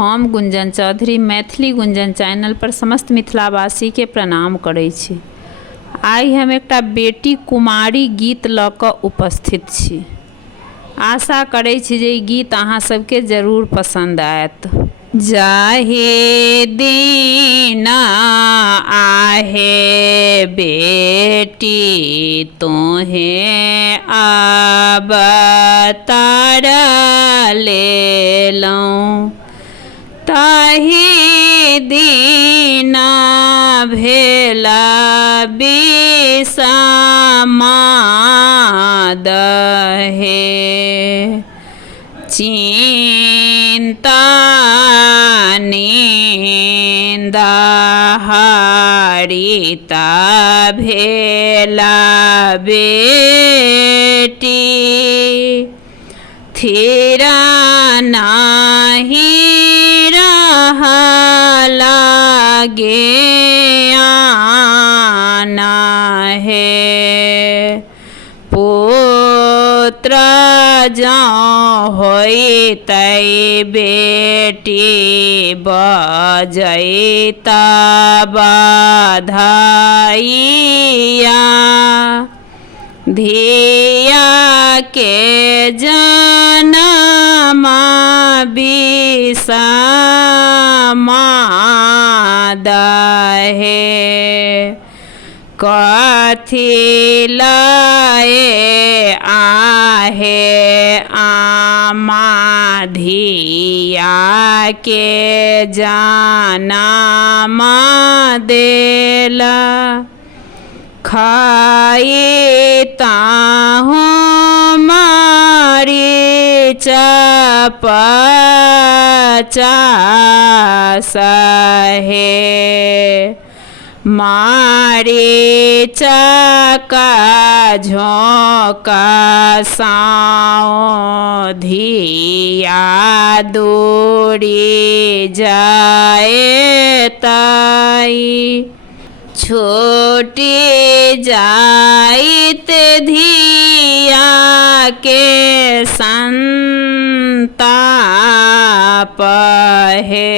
हम गुंजन चौधरी मैथिली गुंजन चैनल पर समस्त मिथिलावासी के प्रणाम करै छी। आइ हम एकटा बेटी कुमारी गीत लऽ कऽ उपस्थित छी। आशा करै छी जे ई गीत अहाँ सबके जरूर पसंद आयत। जाहे दीना आहे बेटी तोहे अवतार लेलौं, ताहि दीना भेला विषमाद हे। चिंता निंदा हरिता भेला बेटी, थिरा नाही रहला ज्ञाना हे। पुत्र जँ होइतै बेटी बजैता बधाइया, धिया के जनम विषमाद हे। कथी लए आहे आमा धिया के जनम देला, खाइता हूँ मरीच पचास हे। मरीच का झोंका साओ धिया दूरी जाए ताई, छूटी जाइत धिया के संताप हे।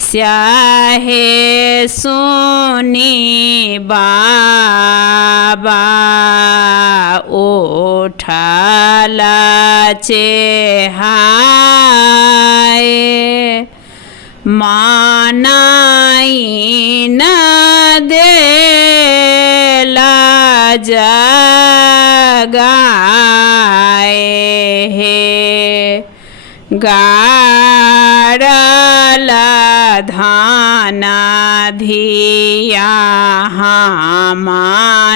स्याहे सुनी बाबा उठला चेहाए, मानाई न देला जगाए हे। गारल धान धिया हम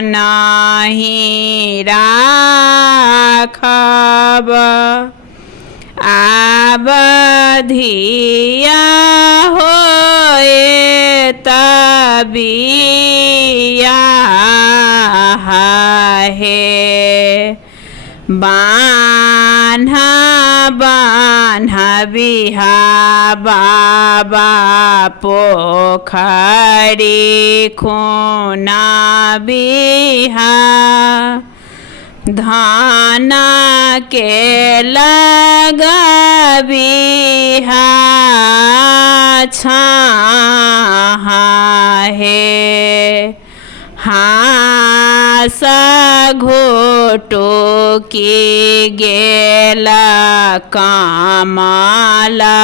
नहीं राखब, आब धिया होए तबियाह हे। बान्हा बिहा बाबा पोखरी खूना बिहा, धाना के लगबिहा छाहा हे। हाँस घोटो की गेला कमला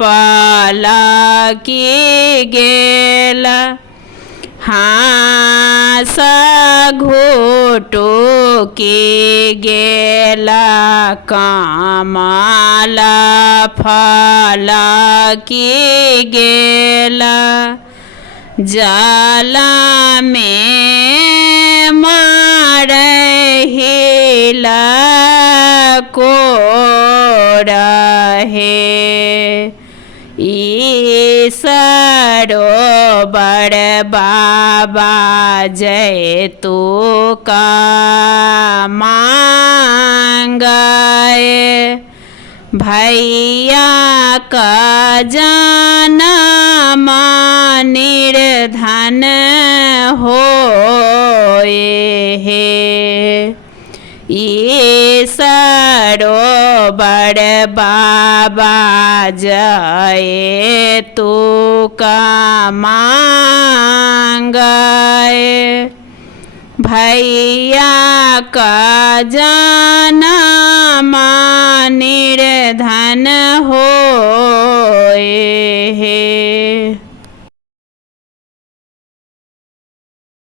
पलकी गेला, हाँस घोटो की गेला कमला फलकी गेला, जाला में मारहिला कोड़ हे। ईसरो बड़ बाबा जय तू का मांगए, भैया का जनम निर्धन होए हे। ईसरो बड़ बाबा जय तू का मांगए भैया का जाना निर्धन हो